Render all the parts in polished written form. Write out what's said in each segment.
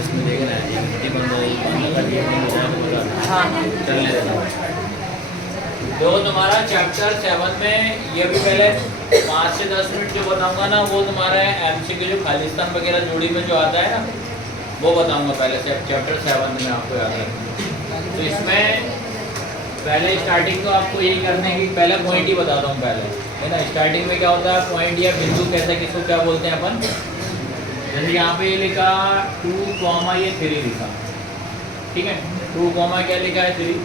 इसमें देखना है हाँ चलने देना। तो तुम्हारा चैप्टर 7 में ये भी पहले 5 से 10 मिनट जो बताऊंगा ना, वो तुम्हारा एमसीक्यू जो खालिस्तान वगैरह जोड़ी में जो आता है ना, वो बताऊंगा पहले से चैप्टर 7 में आपको याद रखना। तो इसमें पहले स्टार्टिंग तो आपको यही करना है कि पहले पॉइंट ही बताता हूँ पहले, है ना। स्टार्टिंग में क्या होता है, पॉइंट या बिंदु कैसे, किसको क्या बोलते हैं अपन। जैसे यहाँ पे ये लिखा 2, ये 3 लिखा, ठीक है। 2, क्या लिखा है 3।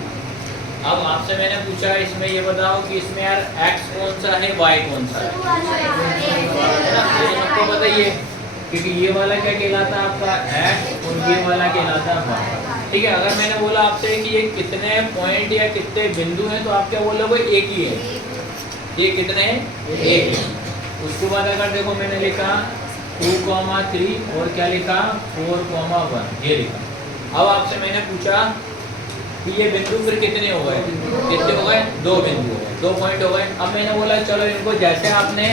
अब आपसे मैंने पूछा इसमें ये बताओ कि इसमें यार x कौन सा है, y कौन सा है ना, ये सबको बताइए। क्योंकि ये वाला क्या कहलाता है आपका x और ये वाला कहलाता है y, ठीक है। अगर मैंने बोला आपसे कि ये कितने पॉइंट या कितने बिंदु हैं, तो आप क्या बोलोगे, एक ही है। ये कितने हैं, एक है। उसके बाद अगर देखो मैंने लिखा 2, 3 और क्या लिखा 4, 1 ये लिखा। अब आपसे मैंने पूछा कि ये बिंदु फिर कितने हो गए, कितने हो गए, 2 बिंदु हो गए, 2 पॉइंट हो गए। अब मैंने बोला चलो इनको जैसे आपने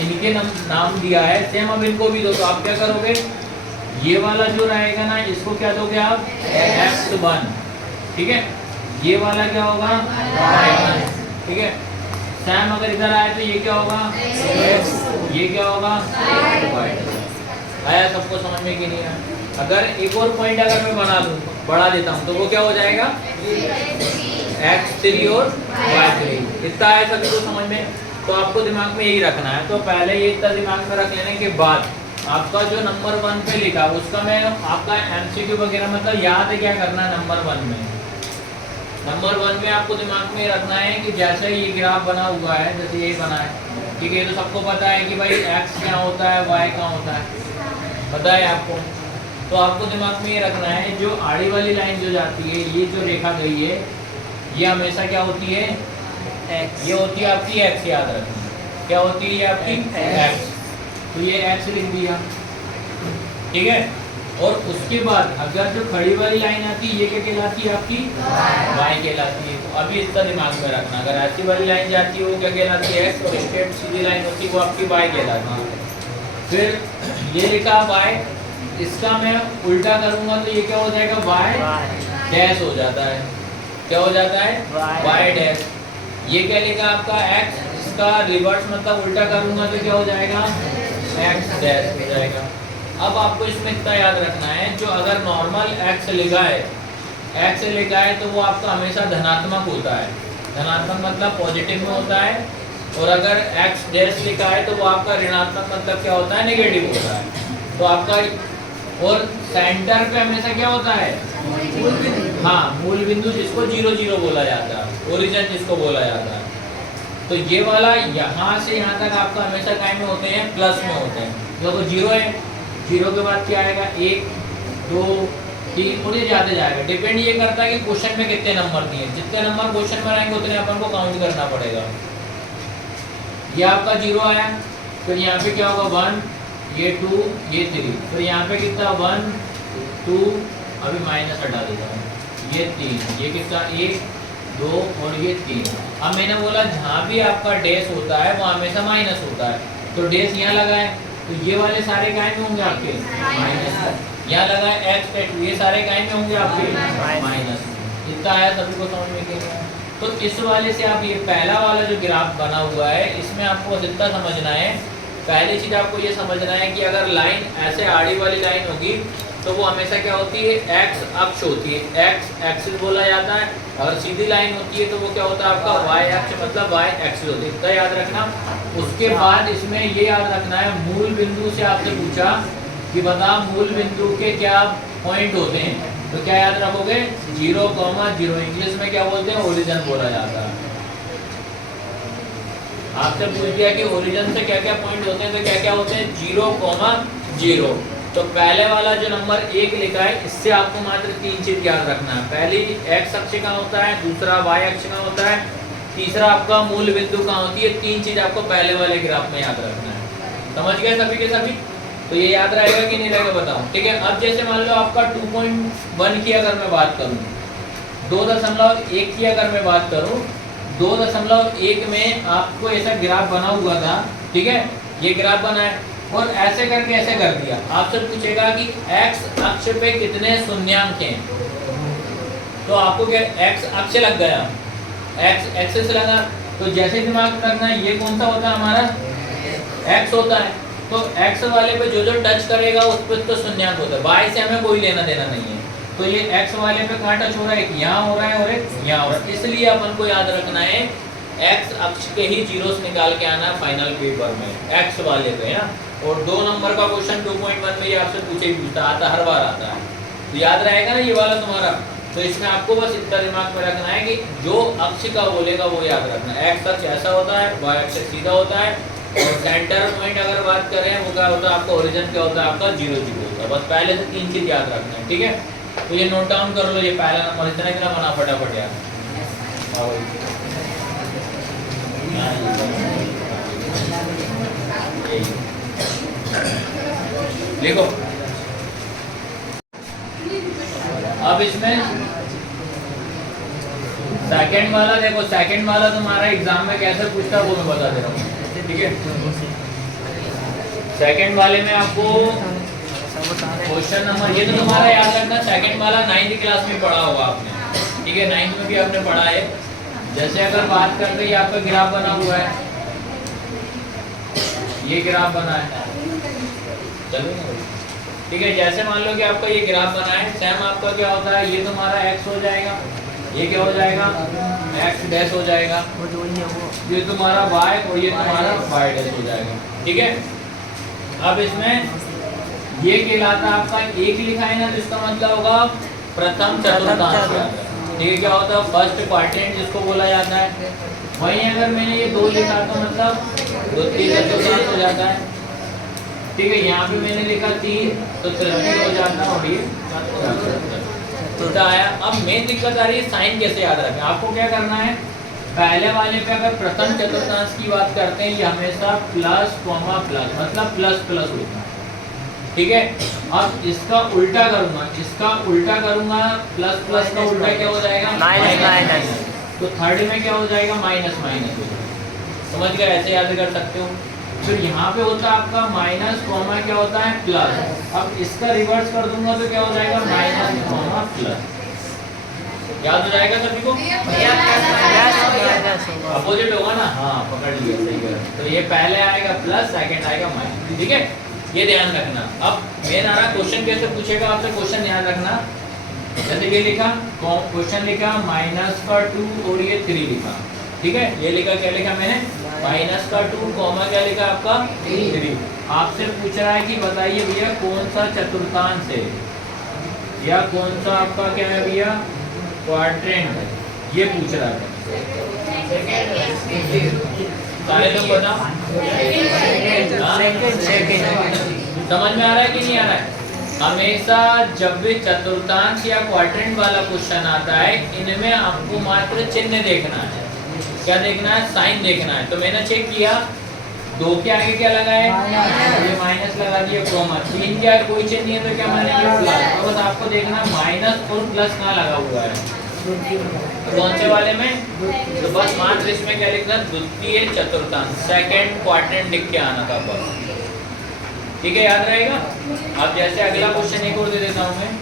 इनके नाम दिया है सेम अब इनको भी दो। तो आप क्या करोगे, ये वाला जो रहेगा ना इसको क्या दोगे आप, x1, ठीक है। ये वाला क्या होगा y1, ठीक है। सेम अगर इधर आए तो ये क्या होगा x, ये क्या होगा y। आया सबको समझ में कि नहीं आया। अगर एक और पॉइंट अगर मैं बना दूं, बढ़ा देता हूं, तो वो क्या हो जाएगा x3 और y3। इतना आया सभी को समझ में। तो आपको दिमाग में यही रखना है। तो पहले ये इतना दिमाग में रख लेने के बाद आपका जो नंबर 1 पे लिखा उसका मैं आपका एमसीक्यू वगैरह मतलब याद है क्या करना है। नंबर 1 में, नंबर 1 में आपको दिमाग में रखना है कि जैसे ये ग्राफ बना हुआ है, जैसे ये बना है, ठीक है। तो सबको पता है कि भाई x क्या होता है, y क्या होता है, पता है आपको। तो आपको दिमाग में ये रखना है जो आड़ी वाली लाइन जो जाती है, ये जो रेखा गई है, ये हमेशा क्या होती है, x, ये होती है आपकी x, याद रखना क्या होती है ये आपकी x। तो ये x लिख दिया, ठीक है। और उसके बाद अगर जो खड़ी वाली लाइन आती है ये क्या कहलाती है आपकी y कहलाती है। तो अभी इसका दिमाग में रखना, अगर ऐसी वाली लाइन जाती है वो क्या कहलाती है x, और स्ट्रेट सीधी लाइन होती है वो आपकी y कहलाती है। फिर ये लिखा y, इसका मैं उल्टा करूंगा तो ये क्या हो जाएगा y डैश हो जाता है, क्या हो जाता है y डैश। ये क्या लिखा आपका x, इसका रिवर्स मतलब उल्टा करूंगा तो क्या हो जाएगा x डैश हो जाएगा। अब आपको इसमें इतना याद रखना है, जो अगर नॉर्मल x लिखा है, x लिखा है तो वो आपका हमेशा धनात्मक होता है। धनात्मक मतलब पॉजिटिव में होता है। और अगर x डैश लिखा है तो वो आपका ऋणात्मक मतलब क्या होता है, नेगेटिव होता है। तो आपका और सेंटर पे हमेशा क्या होता है, हाँ मूल बिंदु, जिसको 0, 0 बोला जाता है, ओरिजिन जिसको बोला जाता है। तो ये वाला यहाँ से यहाँ तक आपका हमेशा काय में होते हैं, प्लस में होते हैं। देखो 0 है, 0 के बाद क्या आएगा 1, 2, 3 और ये जाते जाएगा। डिपेंड ये करता है कि क्वेश्चन में कितने नंबर दिए, जितने नंबर क्वेश्चन में रहेंगे उतने अपन को काउंट करना पड़ेगा। ये आपका 0 आया, फिर यहाँ पे क्या होगा 1, ये 2, ये 3, फिर यहाँ पे कितना 1, 2, अभी माइनस हटा देता हूँ, ये 3, ये कितना 1, 2 और ये 3। अब मैंने बोला जहाँ भी आपका डैश होता है वो हमेशा माइनस होता है। तो डैश यहाँ लगा है तो ये वाले सारे काय में होंगे आपके माइनस, यहाँ लगा है x, ये सारे काय में होंगे आपके माइनस। इतना आया सभी को समझ में क्या। तो इस वाले से आप ये पहला वाला जो ग्राफ बना हुआ है इसमें आपको इतना समझना है। पहली चीज आपको ये समझना है कि अगर लाइन ऐसे आड़ी वाली लाइन होगी तो वो हमेशा क्या होती है, x अक्ष होती है, x एक्सिस बोला जाता है। और सीधी लाइन होती है तो वो क्या होता है आपका y अक्ष मतलब y एक्सिस होती है। इतना याद रखना। उसके बाद इसमें ये याद रखना है, मूल बिंदु से आपसे पूछा कि बता मूल बिंदु के क्या पॉइंट होते हैं, तो क्या याद रखोगे 0, 0। इंग्लिश में क्या बोलते हैं, ओरिजिन बोला जाता है। आपसे पूछ दिया कि ओरिजिन से क्या क्या पॉइंट होते हैं, तो क्या क्या होते हैं 0, 0। तो पहले वाला जो नंबर 1 लिखा है इससे आपको मात्र 3 चीज याद रखना है। पहली x अक्ष कहाँ होता है, दूसरा y अक्ष कहाँ होता है, तीसरा आपका मूल बिंदु कहाँ होती है। 3 चीज आपको पहले वाले ग्राफ में याद रखना है। समझ गए सभी के सभी। तो ये याद रहेगा कि नहीं रहेगा बताओ, ठीक है। अब जैसे मान लो आपका 2.1 की अगर मैं बात करूँ, 2.1 की अगर मैं बात करूँ, 2.1 में आपको ऐसा ग्राफ बना हुआ था, ठीक है। ये ग्राफ बना है और ऐसे करके ऐसे कर दिया। आपसे पूछेगा कि x अक्ष पे कितने शून्यांक हैं, तो आपको क्या x अक्ष लग गया, x एक्सिस लगा, तो जैसे दिमाग में रखना है ये कौन सा होता है हमारा x होता है, तो x वाले पे जो जो टच करेगा उस पर तो शून्यांक होता है, y से हमें कोई लेना देना नहीं है। तो ये x वाले पे कहाँ टच हो रहा है, एक यहाँ हो रहा है और एक यहाँ हो रहा है, इसलिए अपन को याद रखना है x अक्ष के ही जीरोस निकाल के आना है फाइनल पेपर में x वाले पे है। और 2 नंबर का क्वेश्चन 2.1 में ये आपसे पूछे ही पूछता आता, हर बार आता है, तो याद रहेगा ना ये वाला तुम्हारा। तो इसमें आपको बस इतना दिमाग में रखना है कि जो अक्ष का बोलेगा वो याद रखना है। x अक्ष ऐसा होता है, y अक्ष सीधा होता है, और सेंटर पॉइंट अगर बात करें वो क्या होता है आपका, ओरिजिन क्या होता है आपका 0 0 होता है। बस पहले से 3 चीज याद रखना है, ठीक है। तो ये नोट डाउन कर लो, ये पहला नंबर इतना कितना बना फटाफट यार, लिखो। अब इसमें सेकंड वाला देखो, सेकंड वाला तुम्हारा एग्जाम में कैसे पूछता है वो मैं बता दे रहा हूँ, ठीक है। सेकंड वाले में आपको क्वेश्चन नंबर, ये तो तुम्हारा याद रखना, सेकंड वाला 9th क्लास में पढ़ा होगा आपने, ठीक है, 9th में भी आपने पढ़ा है। जैसे अगर बात करते हैं, आपका ग्राफ बना हुआ है, ये ग्राफ बना है, चलो ठीक है। जैसे मान लो कि आपका ये ग्राफ बना है, सेम आपका क्या होता है, ये तुम्हारा x हो जाएगा, ये क्या हो जाएगा x डैश हो जाएगा, ये तुम्हारा y और ये तुम्हारा y डैश हो जाएगा, ठीक है। अब इसमें ये कहलाता आपका एक लिखा है ना, जिसका मतलब होगा प्रथम चतुर्थांश, ठीक है। क्या होता है फर्स्ट क्वाड्रेंट जिसको बोला जाता है। वहीं अगर मैंने ये 2 लिखा तो मतलब द्वितीय चतुर्थांश हो जाता है, ठीक है। यहाँ पे मैंने लिखा 3 तो तृतीय हो जाता है, और ये तो आया। अब मेन दिक्कत आ रही है साइन कैसे याद रखें। आपको क्या करना है, पहले वाले पे अगर प्रथम चतुर्थांश की बात करते हैं, ये हमेशा प्लस कॉमा प्लस, मतलब प्लस प्लस होता है, ठीक है। अब इसका उल्टा करूंगा, इसका उल्टा करूंगा, प्लस प्लस का उल्टा क्या हो जाएगा माइनस माइनस, तो थर्ड में क्या हो जाएगा माइनस माइनस हो जाएगा, समझ गए, ऐसे याद कर सकते हो। फिर यहाँ पे होता है आपका माइनस कॉमा क्या होता है प्लस, अब इसका रिवर्स कर दूंगा तो क्या हो जाएगा माइनस कॉमा प्लस, याद हो जाएगा सभी को, अपोजिट होगा ना, हाँ पकड़ लिया, सही है। तो ये पहले आएगा प्लस, सेकंड आएगा माइनस, ठीक है, ये ध्यान रखना। अब मेन आ रहा क्वेश्चन कैसे पूछेगा आपसे, क्वेश्चन ध्यान रखना। जैसे ये लिखा क्वेश्चन लिखा -2 और ये 3 लिखा, ठीक है। ये लिखा, क्या लिखा मैंने -2 कॉमा क्या लिखा आपका 3। आपसे पूछ रहा है कि बताइए भैया कौन सा चतुर्थांश है, या कौन सा आपका क्या है भैया क्वाड्रेंट है, ये पूछ रहा है। सारे लोग बताओ, समझ में आ रहा है कि नहीं आ रहा है। हमेशा जब भी चतुर्थांश या क्वाड्रेंट वाला क्वेश्चन आता है, इनमें आपको मात्र चिन्ह देखना है, क्या देखना है, साइन देखना है। तो मैंने चेक किया, 2 के आगे क्या लगा है, ये माइनस लगा दिया, कॉमा, 3 के आगे कोई चिन्ह नहीं है तो क्या मानेंगे प्लस। तो बस आपको देखना माइनस और प्लस कहाँ लगा हुआ है, कौन से वाले में, तो बस मात्र इसमें क्या लिखना, द्वितीय चतुर्थांश, सेकंड क्वाड्रेंट लिख के आना था बस, ठीक है, याद रहेगा। अब जैसे अगला क्वेश्चन एक और दे देता हूं मैं,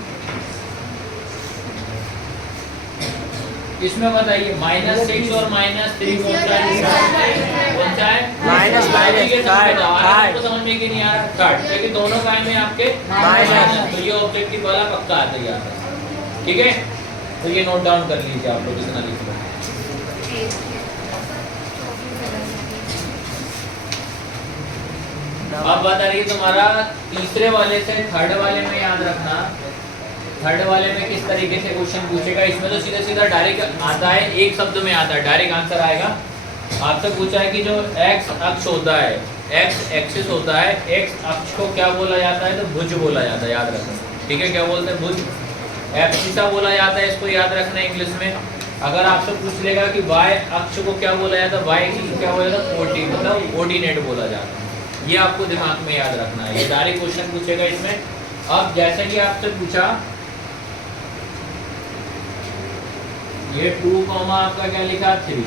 इसमें बताइए -6 और -3 कौन सा है, कौन सा है आपको समझ में कि नहीं आ रहा, कट, क्योंकि दोनों काय में आपके माइनस, तो ये ऑब्जेक्टिव वाला पक्का आता है याद है, ठीक है। तो ये नोट डाउन कर लीजिए आप लोग, कितना लिख रहे हैं। अब बात आ रही है तुम्हारा तीसरे वाले से थर्ड वाले में, याद रखना थर्ड वाले में किस तरीके से क्वेश्चन पूछेगा। इसमें तो सीधा सीधा डायरेक्ट आता है, एक शब्द में आता है, डायरेक्ट आंसर आएगा। आपसे पूछा है कि जो x अक्ष होता है, x एक्सिस होता है, x अक्ष को क्या बोला जाता है, तो भुज बोला जाता है, याद रखना, ठीक है। क्या बोलते हैं, भुज, एब्सिसा बोला जाता है, इसको याद रखना इंग्लिश में। अगर आपसे पूछ लेगा कि y अक्ष को क्या बोला जाता है, y की क्या बोला जाता है, कोटि, मतलब ऑर्डिनेट बोला जाता है, ये आपको दिमाग में याद रखना है, ये डायरेक्ट क्वेश्चन पूछेगा इसमें। अब जैसे कि आपसे पूछा, ये 2 कॉमा आपका क्या लिखा 3,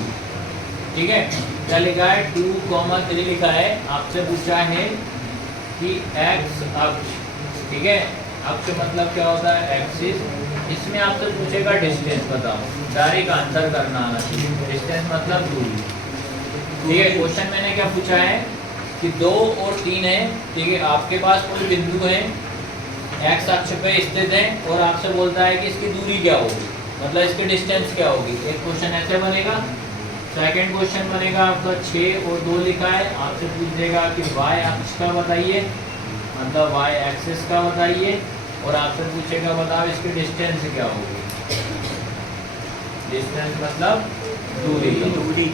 ठीक है, क्या लिखा है 2 कॉमा 3 लिखा है। आपसे पूछा है कि एक्स अक्ष, ठीक है, अक्ष मतलब क्या होता है एक्सिस, इसमें आपसे पूछेगा डिस्टेंस बताओ, डायरेक्ट आंसर करना आना चाहिए, डिस्टेंस मतलब दूरी, ठीक है। क्वेश्चन मैंने क्या पूछा है कि 2 और 3 है, ठीक है, आपके पास कोई बिंदु है एक्स अक्ष पे स्थित है और आपसे बोलता है कि इसकी दूरी क्या होगी, मतलब इसकी डिस्टेंस क्या होगी। एक क्वेश्चन ऐसे बनेगा। सेकंड क्वेश्चन बनेगा आपका 6 और 2 लिखा है, आपसे पूछ देगा कि वाई अक्ष का बताइए, मतलब वाई एक्सिस का बताइए, और आपसे पूछेगा बताओ इसकी डिस्टेंस क्या होगी, डिस्टेंस मतलब दूरी,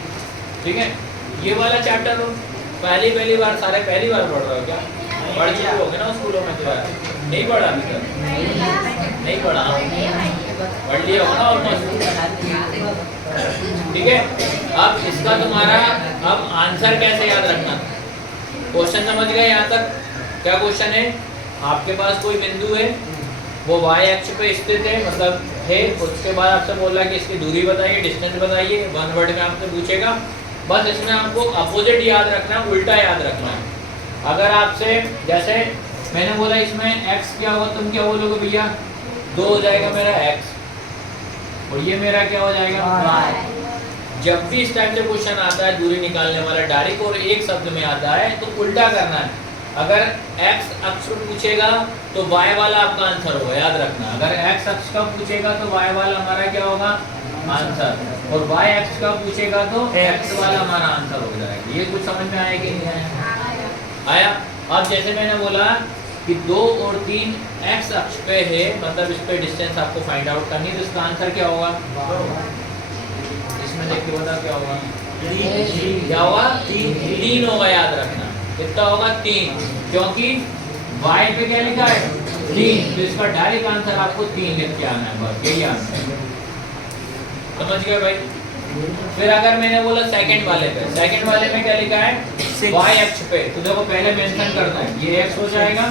ठीक है। ये वाला चैप्टर पहली बार सारे पहली बार पढ़ रहे हो क्या? पढ़ चुके हो ना स्कूलों में, तो नहीं पढ़ा अभी तक? नहीं पढ़ा, पढ़ लिया होगा ना ऑलमोस्ट, ठीक है। अब इसका तुम्हारा अब आंसर कैसे याद रखना, क्वेश्चन समझ गए यहाँ तक? क्या क्वेश्चन है, आपके पास कोई बिंदु है, वो वाई अक्ष पे स्थित है, मतलब है, उसके बाद आपसे बोला कि इसकी दूरी बताइए, डिस्टेंस बताइए, 1 वर्ड में आपसे पूछेगा। बस इसमें आपको अपोजिट याद रखना है, उल्टा याद रखना है। अगर आपसे जैसे मैंने बोला इसमें x क्या होगा, तुम क्या बोलोगे भैया, 2 हो जाएगा मेरा x और ये मेरा क्या हो जाएगा y। जब भी इस टाइप से क्वेश्चन आता है दूरी निकालने वाला डायरेक्ट और एक शब्द में आता है तो उल्टा करना है। अगर x अक्ष पूछेगा तो y वाला आपका आंसर होगा, याद रखना। अगर x अक्ष का पूछेगा तो y वाला हमारा क्या होगा आंसर, और y अक्ष का पूछेगा तो x वाला हमारा आंसर हो जाएगा। ये कुछ समझ में आया कि नहीं आया? आया। अब जैसे मैंने बोला कि 2 और 3 x अक्ष पे है, मतलब इस पे डिस्टेंस आपको फाइंड आउट करनी है, तो इसका आंसर क्या होगा, इसमें देख के बता क्या होगा, क्या होगा 3 होगा, याद रखना कितना होगा 3, क्योंकि y पे क्या लिखा है 3, तो इसका डायरेक्ट आंसर आपको 3 लिख के आना है, बस यही आंसर। समझ गए भाई? फिर अगर मैंने बोला सेकंड वाले पे, सेकंड वाले में क्या लिखा है y अक्ष पे, तो देखो पहले मेंशन करना है, ये x हो जाएगा,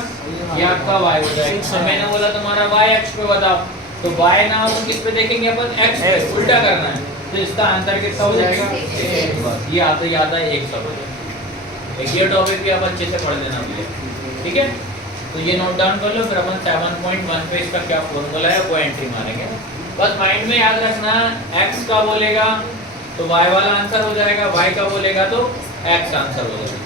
ये आपका y हो जाएगा। तो मैंने बोला तुम्हारा y अक्ष पे बताओ, तो y ना हो किस पे देखेंगे अपन, x पे, उल्टा करना है, तो इसका आंसर कितना हो जाएगा, बस ये आता है 1 सब। ये टॉपिक भी आप अच्छे से पढ़ लेना भैया, ठीक है। तो ये नोट डाउन कर लो, फिर अपन 7.1 पे इसका क्या फॉर्मूला है वो एंट्री मारेंगे। बस माइंड में याद रखना, x का बोलेगा तो y वाला आंसर हो जाएगा, y का बोलेगा तो x आंसर हो जाएगा।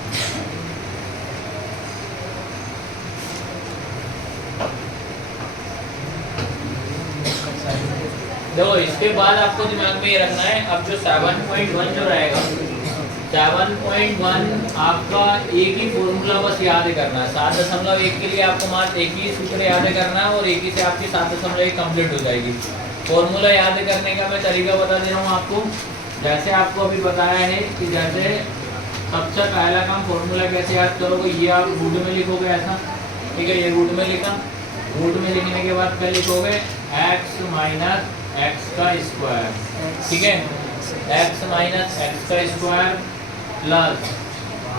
देखो इसके बाद आपको दिमाग में ये रखना है, अब जो 7.1 जो रहेगा, 7.1 आपका एक ही फॉर्मूला बस याद करना है, 7.1 के लिए आपको मात्र एक ही सूत्र याद करना है और एक ही से आपकी 7.1 कंप्लीट हो जाएगी। फॉर्मूला याद करने का मैं तरीका बता दे रहा हूँ आपको, जैसे आपको अभी बताया है कि जैसे सबसे पहला काम फॉर्मूला कैसे याद करोगे, ये आप रूट में लिखोगे ऐसा, ठीक है, ये रूट में लिखा, रूट में लिखने के बाद क्या लिखोगे x माइनस एक्स का स्क्वायर, ठीक है, x माइनस एक्स का square plus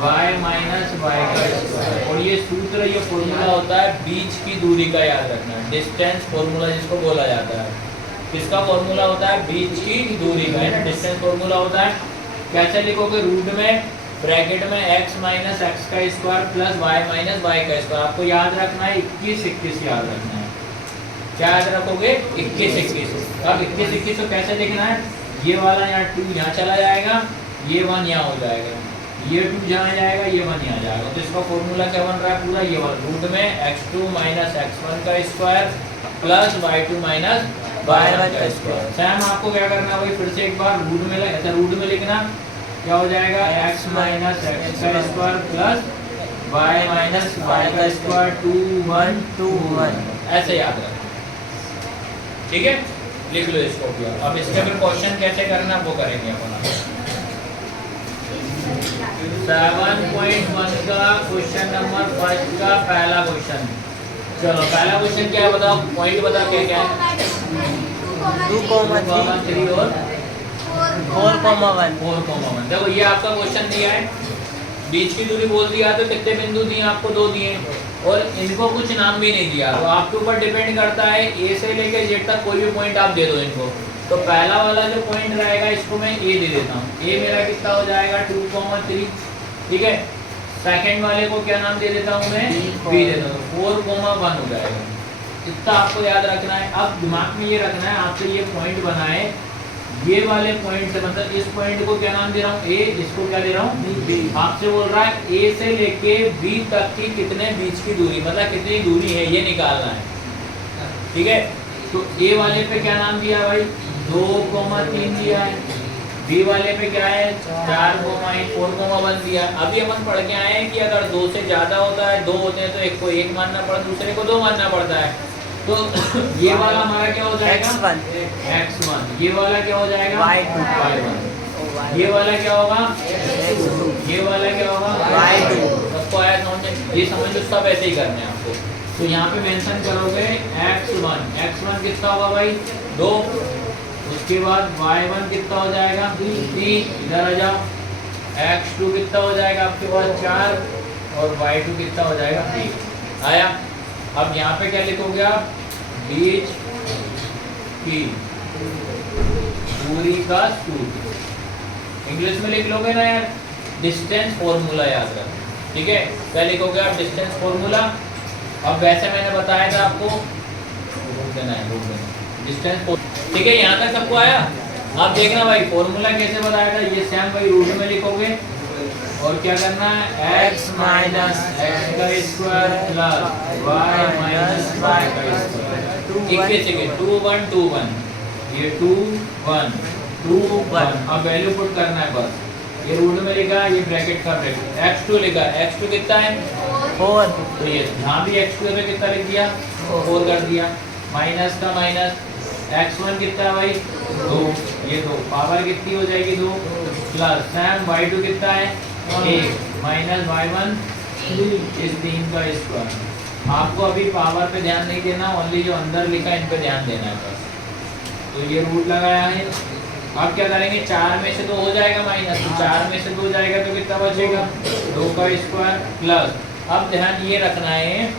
y minus y का स्क्वायर, और ये सूत्र ये फॉर्मूला होता है बीच की दूरी का, याद रखना है, डिस्टेंस फॉर्मूला जिसको बोला जाता है। किसका फॉर्मूला होता है, बीच की दूरी का, है ना, डिस्टेंस फॉर्मूला होता है। कैसे लिखोगे, रूट में ब्रैकेट में x माइनस एक्स का square plus y minus y का स्क्वायर, आपको याद रखना है 21 याद रखना है। क्या याद रखोगे 21। अब 21 को कैसे लिखना है, ये वाला यहाँ 2 यहाँ चला जाएगा, ये 1 यहाँ हो जाएगा, ये 2 जहाँ जाएगा, ये 1 यहाँ जाएगा, तो इसका फॉर्मूला क्या बन रहा है पूरा, ये वाला रूट में x2 माइनस x1 का square plus y2 minus y1 का स्क्वायर। सेम आपको क्या करना है भाई, फिर से एक बार रूट में ऐसा रूट में लिखना, क्या हो जाएगा x माइनस एक्स का square plus y minus y का स्क्वायर 2 1 2 1, ऐसे याद रखना, ठीक है, लिख लो इसको भी। अब इसके फिर क्वेश्चन कैसे करना वो करेंगे अपन। 7.1 का क्वेश्चन नंबर 1 का पहला क्वेश्चन, चलो पहला क्वेश्चन क्या है बताओ, पॉइंट बताओ क्या क्या है, 2,3 और 4,1। देखो ये आपका क्वेश्चन दिया है, बीच की दूरी बोल दिया, तो कितने बिंदु दिए आपको, 2 दिए, और इनको कुछ नाम भी नहीं दिया, तो आपके ऊपर डिपेंड करता है, ए से लेकर जेड तक कोई भी पॉइंट आप दे दो इनको। तो पहला वाला जो पॉइंट रहेगा इसको मैं ए दे देता हूँ, ए मेरा कितना हो जाएगा 2,3, ठीक है। सेकंड वाले को क्या नाम दे देता हूँ मैं, बी दे देता हूँ, 4,1 हो जाएगा। इतना आपको याद रखना है। अब दिमाग में ये रखना है, आपसे ये पॉइंट बनाए, ये वाले पॉइंट से मतलब इस पॉइंट को क्या नाम दे रहा हूँ, ए, इसको क्या दे रहा हूँ, बी। आपसे बोल रहा है ए से लेके बी तक की कितने बीच की दूरी, मतलब कितनी दूरी है ये निकालना है, ठीक है। तो ए वाले पे क्या नाम दिया भाई, 2,3 दिया है। बी वाले पे क्या है, 4,8, 4,1 दिया। अभी हम पढ़ के आए हैं कि अगर 2 से ज्यादा होता है, 2 होते हैं तो एक को 1 मानना पड़ता है, दूसरे को 2 मानना पड़ता है। तो ये वाला हमारा क्या हो जाएगा, x1, ये वाला क्या हो जाएगा, y1, ये वाला क्या होगा, ये वाला क्या होगा, y2। सबको आया समझ में, ये समझ लो, सब ऐसे ही करने हैं आपको। तो यहाँ पे मेंशन करोगे x1 कितना होगा भाई, 2। उसके बाद y1 कितना हो जाएगा, 3, इधर आ जाओ। x2 कितना हो जाएगा आपके पास, 4, और y2 कितना हो जाएगा, 3। आया। अब यहाँ पे क्या लिखोगे आप, बीच की दूरी का सूत्र इंग्लिश में लिख लोगे ना यार, डिस्टेंस फॉर्मूला याद रख, ठीक है। क्या लिखोगे आप, डिस्टेंस फॉर्मूला। अब वैसे मैंने बताया था आपको, डिस्टेंस, ठीक है। यहाँ तक सबको आया। आप देखना भाई फॉर्मूला कैसे बताया था, ये सेम भाई रूट में लिखोगे और क्या करना है, x माइनस एक्स का square plus y minus y का स्क्वायर। 2 1 2 1, ये 2 1 2 1। अब वैल्यू पुट करना है बस, ये रूट में लिखा, ये ब्रैकेट का ब्रैकेट, x2 लिखा, x2 कितना है, 4। तो ये यहाँ भी x2 पे कितना लिख दिया, 4 कर दिया। माइनस का माइनस, x1 कितना है भाई, 2, ये 2, पावर कितनी हो जाएगी, 2, प्लस सैम y2 कितना है, 1, माइनस y1 इस 3 का स्क्वायर। आपको अभी पावर पे ध्यान नहीं देना, ओनली जो अंदर लिखा है इन पे ध्यान देना है बस। तो ये रूट लगाया है। अब क्या करेंगे, 4 में से 2 हो जाएगा माइनस, तो 4 में से 2 जाएगा तो कितना बचेगा, 2 का स्क्वायर प्लस। अब ध्यान ये रखना है,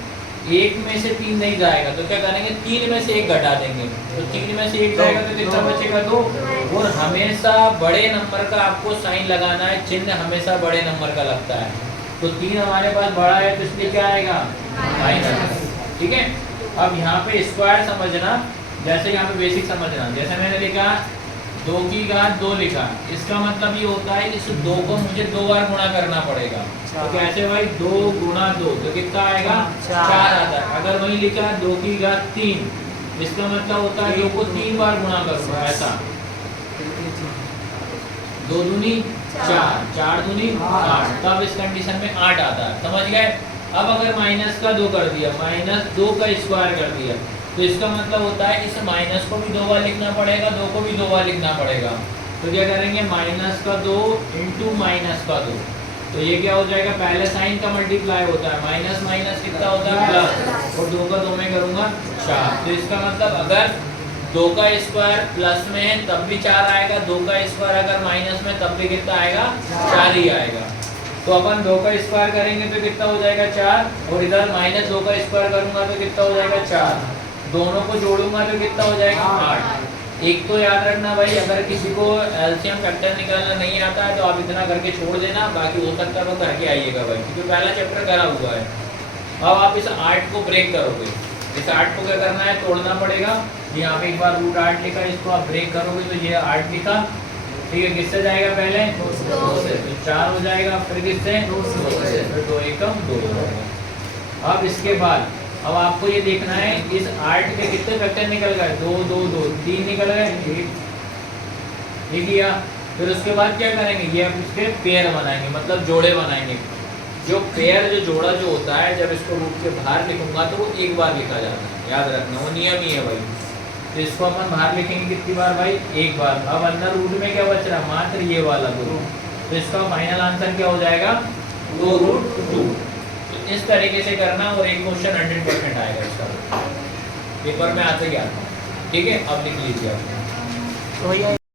1 में से 3 नहीं जाएगा तो क्या करेंगे, 3 में से 1 घटा देंगे, तो 3 में से 1 जाएगा तो कितना बचेगा, 2। और हमेशा बड़े नंबर का आपको साइन लगाना है, चिन्ह हमेशा बड़े नंबर का लगता है। तो 3 हमारे पास बड़ा है तो इसलिए क्या आएगा, माइनस, ठीक है। अब यहाँ पे स्क्वायर समझना, जैसे यहाँ पे बेसिक समझना, जैसे मैंने लिखा 2 की घात 2 लिखा, इसका मतलब ये होता है इस 2 को मुझे 2 बार गुणा करना पड़ेगा। तो कैसे भाई, 2 गुणा 2 तो कितना आएगा, 4 आता है। अगर वही लिखा 2 की घात 3, इसका मतलब होता है 2 को 3 बार गुणा करूंगा, ऐसा 2 दूनी 4, 4 दूनी 8, तब इस कंडीशन में 8 आता है, समझ गए। अब अगर माइनस का 2 कर दिया, माइनस 2 का स्क्वायर कर दिया, तो इसका मतलब होता है इस माइनस को भी 2 बार लिखना पड़ेगा, 2 को भी 2 बार लिखना पड़ेगा। तो क्या करेंगे, माइनस का 2 इंटू माइनस का 2, तो ये क्या हो जाएगा, पहले साइन का मल्टीप्लाई होता है, माइनस माइनस कितना होता है प्लस, और 2 का 2 में करूंगा 4। तो इसका मतलब अगर 2 का स्क्वायर प्लस में है तब भी 4 आएगा, 2 का स्क्वायर अगर माइनस में तब भी कितना आएगा, 4 ही आएगा। तो अपन 2 का स्क्वायर करेंगे तो कितना हो जाएगा, 4, और इधर माइनस 2 का स्क्वायर करूंगा तो कितना हो जाएगा, 4। दोनों को जोड़ूंगा तो कितना हो जाएगा, 8। एक तो याद रखना भाई, अगर किसी को एलसीएम फैक्टर निकालना नहीं आता है तो आप इतना करके छोड़ देना, बाकी हो सकता है वो करके आइएगा भाई, क्योंकि पहला चैप्टर करा हुआ है। अब आप इस 8 को ब्रेक करोगे, इस 8 को क्या करना है, तोड़ना पड़ेगा। यहाँ पे एक बार रूट 8 लिखा, इसको आप ब्रेक करोगे तो ये 8 लिखा, ठीक है। किससे जाएगा पहले, 2 से, तो 4 हो जाएगा, फिर किससे, 2 से, फिर 2 एकम 2 हो जाएगा। अब इसके बाद अब आपको ये देखना है इस 8 के कितने फैक्टर निकल गए, 2 2 2 3 निकल गए, 1 किया। फिर उसके बाद क्या करेंगे, ये अब इसके पेयर बनाएंगे, मतलब जोड़े बनाएंगे। जो पेयर जो जोड़ा जो होता है, जब इसको रूट के बाहर लिखूंगा तो वो एक बार लिखा जाता है, याद रखना, वो नियम ही है भाई। तो इसको अपन बाहर लिखेंगे कितनी बार भाई, एक बार। अब अंदर रूट में क्या बच रहा है, मात्र ये वाला 2, तो इसका फाइनल आंसर क्या हो जाएगा, 2√2। इस तरीके से करना और एक क्वेश्चन 100% आएगा इसका, पेपर में आते ही आता है, ठीक है। अब लिख लीजिए आप।